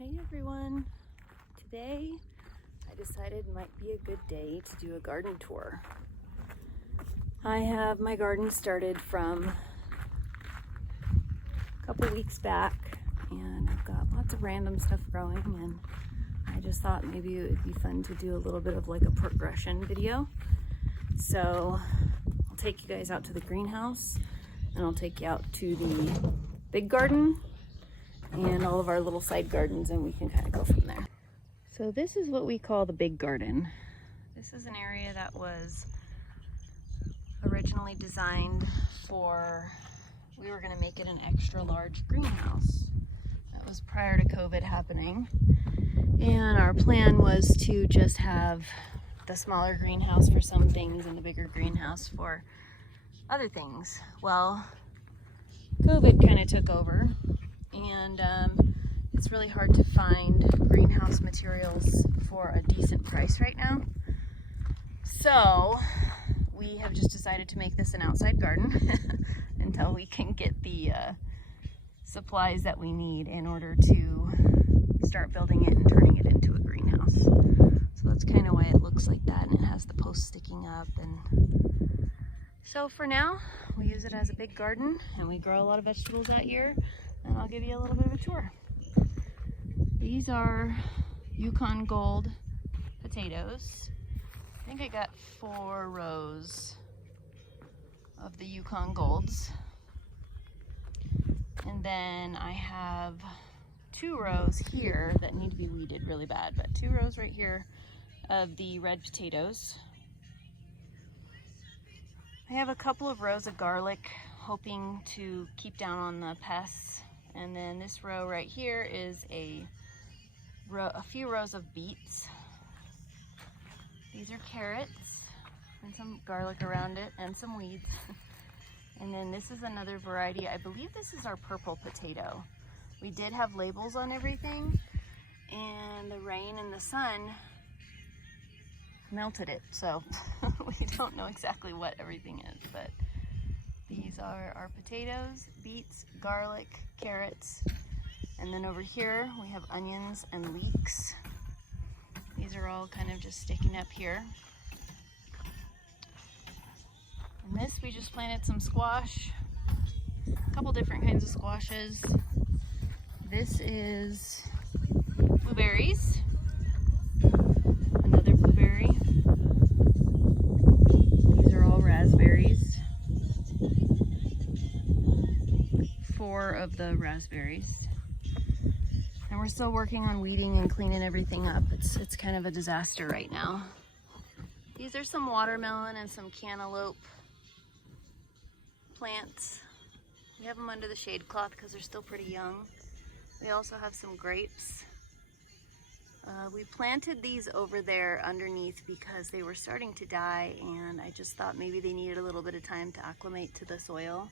Hey everyone! Today I decided it might be a good day to do a garden tour. I have my garden started from a couple weeks back and I've got lots of random stuff growing, and I just thought maybe it would be fun to do a little bit of like a progression video. So I'll take you guys out to the greenhouse and I'll take you out to the big garden and all of our little side gardens, and we can kind of go from there. So this is what we call the big garden. This is an area that was originally designed for, we were going to make it an extra large greenhouse. That was prior to COVID happening, and our plan was to just have the smaller greenhouse for some things and the bigger greenhouse for other things. Well, COVID kind of took over, and it's really hard to find greenhouse materials for a decent price right now. So we have just decided to make this an outside garden until we can get the supplies that we need in order to start building it and turning it into a greenhouse. So that's kind of why it looks like that, and it has the posts sticking up. And so for now, we use it as a big garden and we grow a lot of vegetables that year, and I'll give you a little bit of a tour. These are Yukon Gold potatoes. I think I got 4 rows of the Yukon Golds. And then I have 2 rows here that need to be weeded really bad, but 2 rows right here of the red potatoes. I have a couple of rows of garlic, hoping to keep down on the pests. And then this row right here is a few rows of beets. These are carrots and some garlic around it and some weeds. And then this is another variety. I believe this is our purple potato. We did have labels on everything, and the rain and the sun melted it, so we don't know exactly what everything is, but these are our potatoes, beets, garlic, carrots, and then over here we have onions and leeks. These are all kind of just sticking up here. And this, we just planted some squash, a couple different kinds of squashes. This is blueberries, another blueberry. These are all raspberries. 4 of the raspberries. And we're still working on weeding and cleaning everything up. It's kind of a disaster right now. These are some watermelon and some cantaloupe plants. We have them under the shade cloth because they're still pretty young. We also have some grapes. We planted these over there underneath because they were starting to die, and I just thought maybe they needed a little bit of time to acclimate to the soil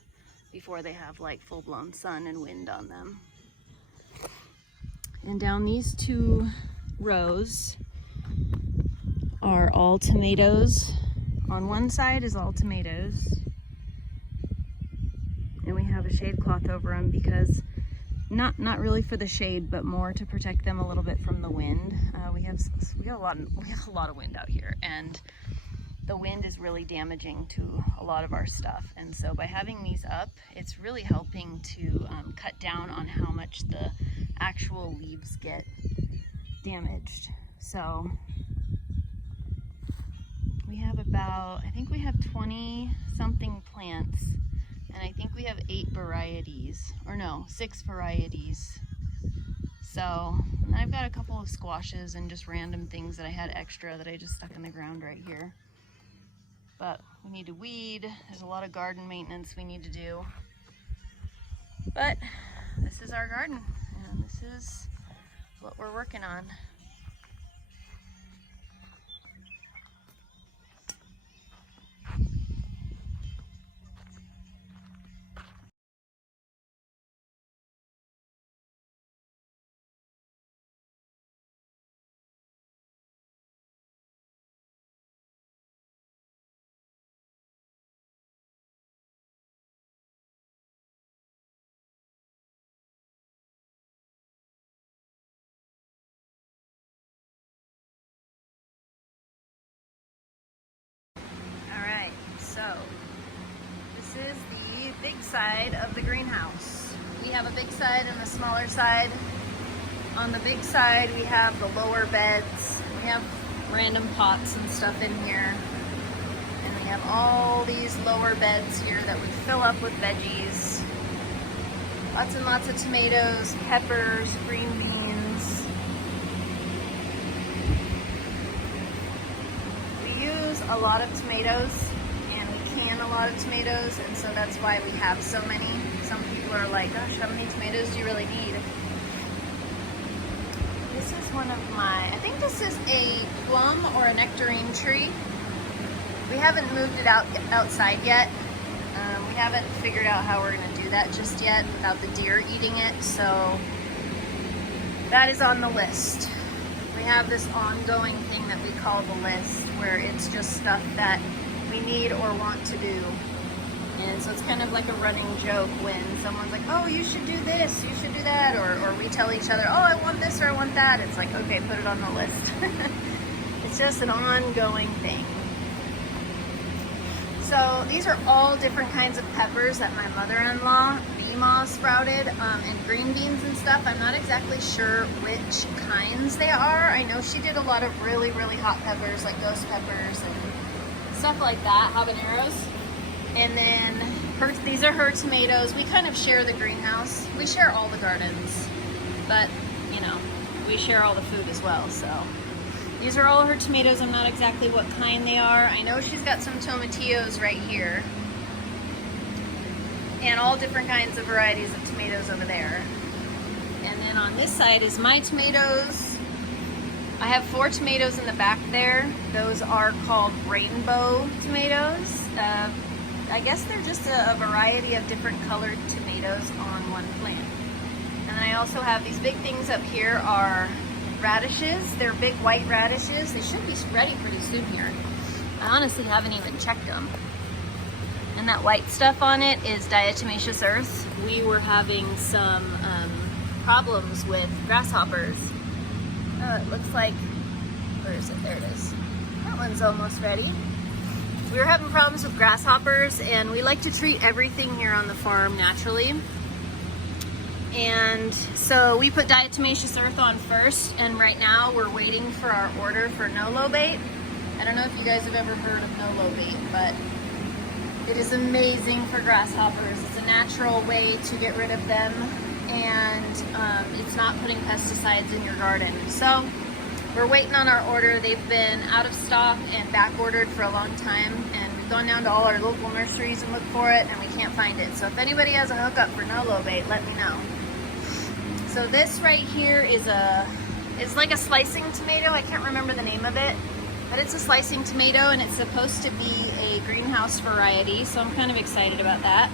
before they have like full-blown sun and wind on them. And down these 2 rows are all tomatoes. On one side is all tomatoes, and we have a shade cloth over them because not really for the shade, but more to protect them a little bit from the wind. We have a lot of wind out here, and the wind is really damaging to a lot of our stuff. And so by having these up, it's really helping to cut down on how much the actual leaves get damaged. So we have about, I think we have 20 something plants, and I think we have 8 varieties, or no, 6 varieties. So, and then I've got a couple of squashes and just random things that I had extra that I just stuck in the ground right here. But we need to weed, there's a lot of garden maintenance we need to do. But this is our garden, and this is what we're working on. side of the greenhouse. We have a big side and a smaller side. On the big side, we have the lower beds. We have random pots and stuff in here. And we have all these lower beds here that we fill up with veggies. Lots and lots of tomatoes, peppers, green beans. We use a lot of tomatoes and we can a lot of tomatoes, and so that's why we have so many. Some people are like, gosh, how many tomatoes do you really need? This is one of my, I think this is a plum or a nectarine tree. We haven't moved it outside yet. We haven't figured out how we're going to do that just yet without the deer eating it, so that is on the list. We have this ongoing thing that we call the list, where it's just stuff that we need or want to do. And so it's kind of like a running joke when someone's like, oh, you should do this, you should do that, or we tell each other, oh, I want this or I want that. It's like, okay, put it on the list. It's just an ongoing thing. So these are all different kinds of peppers that my mother-in-law, Bima, sprouted, and green beans and stuff. I'm not exactly sure which kinds they are. I know she did a lot of really, really hot peppers, like ghost peppers and stuff like that, habaneros. And then these are her tomatoes. We kind of share the greenhouse. We share all the gardens, but you know, we share all the food as well, so. These are all her tomatoes. I'm not exactly what kind they are. I know she's got some tomatillos right here. And all different kinds of varieties of tomatoes over there. And then on this side is my tomatoes. I have 4 tomatoes in the back there. Those are called rainbow tomatoes. I guess they're just a variety of different colored tomatoes on one plant. And then I also have these big things up here are radishes. They're big white radishes. They should be ready pretty soon here. I honestly haven't even checked them. And that white stuff on it is diatomaceous earth. We were having some problems with grasshoppers. Oh, it looks like, where is it? There it is. That one's almost ready. We were having problems with grasshoppers, and we like to treat everything here on the farm naturally. And so we put diatomaceous earth on first, and right now we're waiting for our order for no-low bait. I don't know if you guys have ever heard of no-low bait, but it is amazing for grasshoppers. It's a natural way to get rid of them, and it's not putting pesticides in your garden. So we're waiting on our order. They've been out of stock and back ordered for a long time, and we've gone down to all our local nurseries and looked for it, and we can't find it. So if anybody has a hookup for no-low bait, let me know. So this right here is it's like a slicing tomato. I can't remember the name of it, but it's a slicing tomato, and it's supposed to be a greenhouse variety, so I'm kind of excited about that.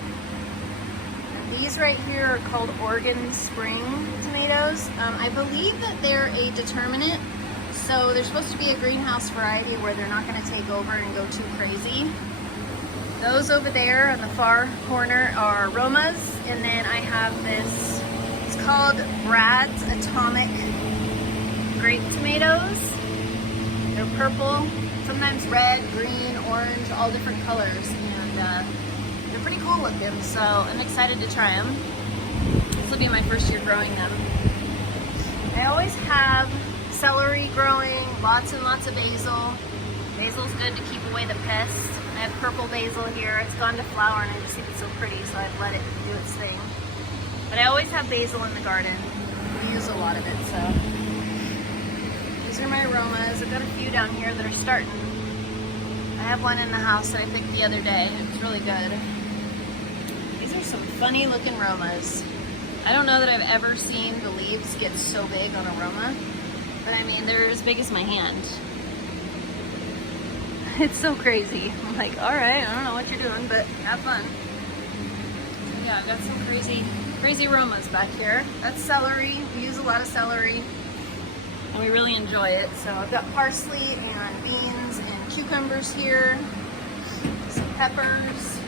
And these right here are called Oregon Spring tomatoes. I believe that they're a determinate, so they're supposed to be a greenhouse variety where they're not going to take over and go too crazy. Those over there in the far corner are Romas, and then I have this, it's called Brad's Atomic Grape Tomatoes. They're purple, sometimes red, green, orange, all different colors, and they're pretty cool looking, so I'm excited to try them. This will be my first year growing them. I always have celery growing, lots and lots of basil. Basil's good to keep away the pests. I have purple basil here. It's gone to flower, and I just think it's so pretty, so I've let it do its thing. But I always have basil in the garden. We use a lot of it, so. These are my aromas. I've got a few down here that are starting. I have one in the house that I picked the other day. It's really good. These are some funny looking aromas. I don't know that I've ever seen the leaves get so big on a Roma, but I mean, they're as big as my hand. It's so crazy. I'm like, all right, I don't know what you're doing, but have fun. So yeah, I've got some crazy aromas back here. That's celery. We use a lot of celery, and we really enjoy it. So I've got parsley and beans and cucumbers here, some peppers,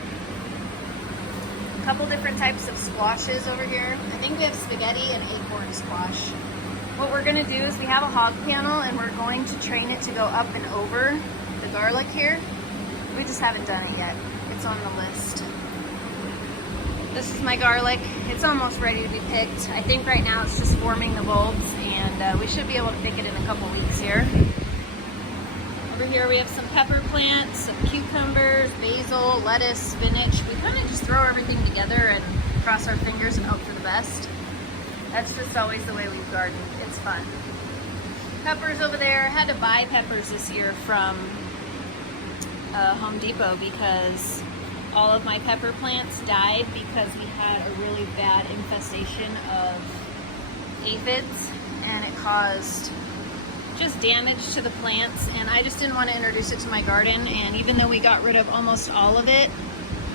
a couple different types of squashes over here. I think we have spaghetti and acorn squash. What we're gonna do is we have a hog panel, and we're going to train it to go up and over the garlic here. We just haven't done it yet. It's on the list. This is my garlic. It's almost ready to be picked. I think right now it's just forming the bulbs, and we should be able to pick it in a couple weeks here. Over here we have some pepper plants, some cucumbers, basil, lettuce, spinach. We kind of just throw everything together and cross our fingers and hope for the best. That's just always the way we've gardened. It's fun. Peppers over there. I had to buy peppers this year from Home Depot because all of my pepper plants died because we had a really bad infestation of aphids, and it caused just damage to the plants, and I just didn't want to introduce it to my garden. And even though we got rid of almost all of it,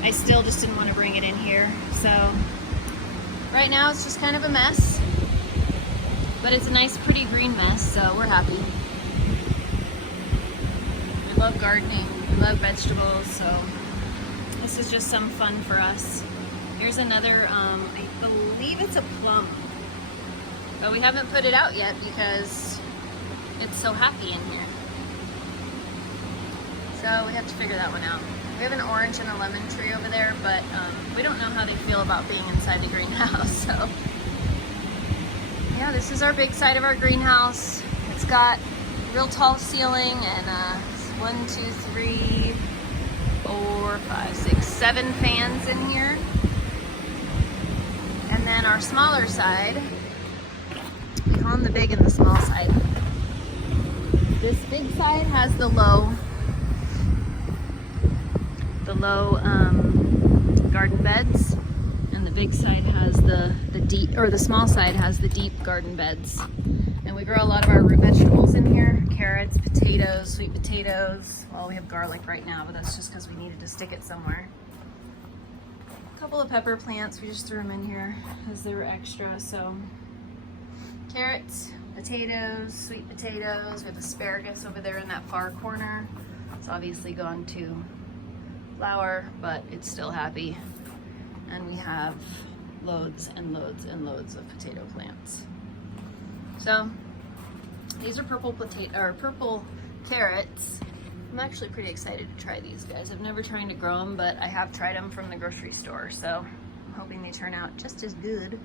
I still just didn't want to bring it in here. So right now it's just kind of a mess, but it's a nice pretty green mess, so we're happy. We love gardening, we love vegetables, so this is just some fun for us. Here's another, I believe it's a plum, but we haven't put it out yet because it's so happy in here. So we have to figure that one out. We have an orange and a lemon tree over there, but we don't know how they feel about being inside the greenhouse. So yeah, this is our big side of our greenhouse. It's got a real tall ceiling and 1, 2, 3, 4, 5, 6, 7 fans in here. And then our smaller side, we call them the big and the small side. This big side has the low garden beds, and the big side has the deep, or the small side has the deep garden beds. And we grow a lot of our root vegetables in here: carrots, potatoes, sweet potatoes. Well, we have garlic right now, but that's just because we needed to stick it somewhere. A couple of pepper plants, we just threw them in here as they were extra. So carrots, potatoes, sweet potatoes. We have asparagus over there in that far corner. It's obviously gone to flower, but it's still happy. And we have loads and loads and loads of potato plants. So these are purple carrots. I'm actually pretty excited to try these guys. I've never tried to grow them, but I have tried them from the grocery store, so I'm hoping they turn out just as good.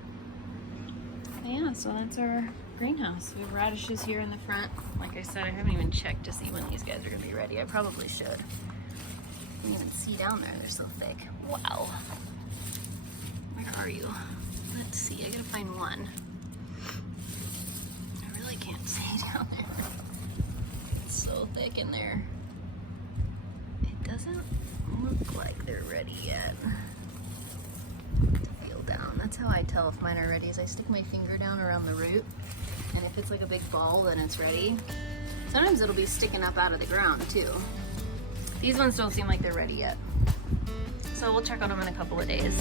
Yeah, so that's our greenhouse. We have radishes here in the front. Like I said, I haven't even checked to see when these guys are gonna be ready. I probably should. You can even see down there, they're so thick. Wow. Where are you? Let's see, I gotta find one. I really can't see down there. It's so thick in there. It doesn't look like they're ready yet. Down. That's how I tell if mine are ready, is I stick my finger down around the root, and if it's like a big ball, then it's ready. Sometimes it'll be sticking up out of the ground too. These ones don't seem like they're ready yet, so we'll check on them in a couple of days.